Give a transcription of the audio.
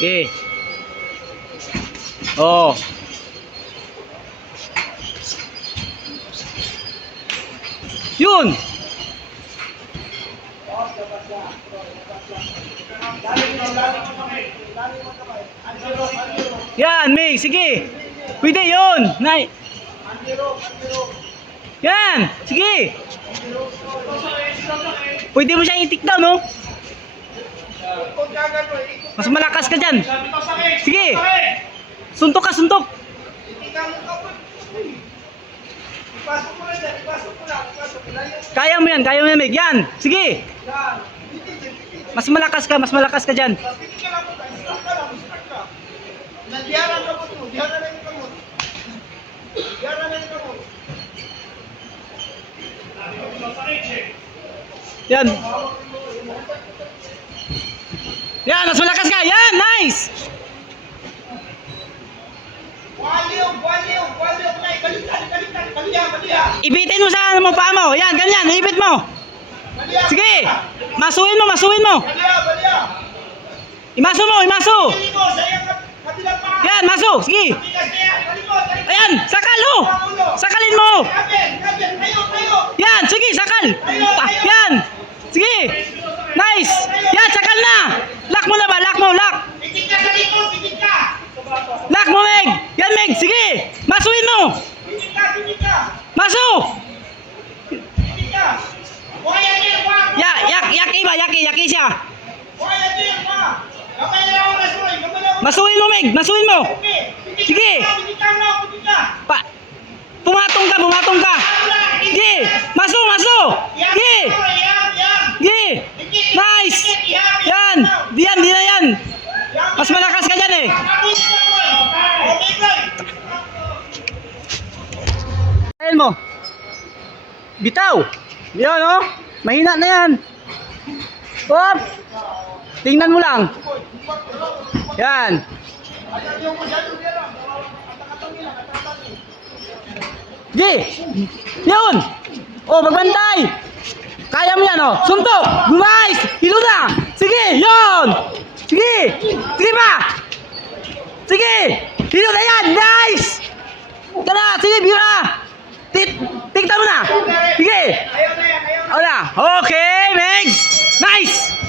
Eh. Oh. Yun. Yan, May, sige. Pwede yun. Nay. Yan, sige. Pwede mo siyang i-tick down, no? Mas malakas ka dyan. Sige. Suntok ka, suntok. Kaya mo yan, kaya mo yan, Meg. Yan, sige. Mas malakas ka, mas malakas ka dyan. Nandiyaran ka mo to, diyaran na yung kamot. Diyaran na. Yan. Yan, mas malakas ka. Yan, nice. Waliw, waliw, waliw, nay, balikan, balikan, baliya, baliya. Ibitin mo sa ano mo paa mo. Yan, ganyan, ibit mo. Baliya, Sige. Masuin mo, masuin mo. baliya, baliya. Imaso mo, imaso. Yan, maso. Sige. Ayan, sakal oh. Sakalin mo. Yan, sige, sakal. Pa, yan. Sige. Nice. Yan, sakal na. Lock mo na ba? Lock mo, lock. Bitin ka sa likod, bitin ka. Lock mo, Meg. Yan, Meg. Sige. Masuin mo. Bitin ka, bitin wah. Ya, yak, yaki ba? Yaki, yaki siya. Masuin mo, Meg. Masuin mo. Sige. Pa. Pumatong ka, pumatong ka. Sige. Maso, maso. Sige. Sige. Nice. Yan. Di yan, di yan. Mas malakas ka dyan eh. Mo. Bitaw. Yan oh. Mahina na yan. Hop. Tingnan mo lang. Yan. Gi. Yun. Oh, magbantay. Kaya mo yan oh. Suntok. Nice. Hilo na. Sige. Yun. Sige. Sige pa. Sige. Hilo na yan. Nice. Tara. Sige. Bira. Tit. Tingnan mo na. Sige. Ayaw na yan. Ano na? Okay, Meg. Nice.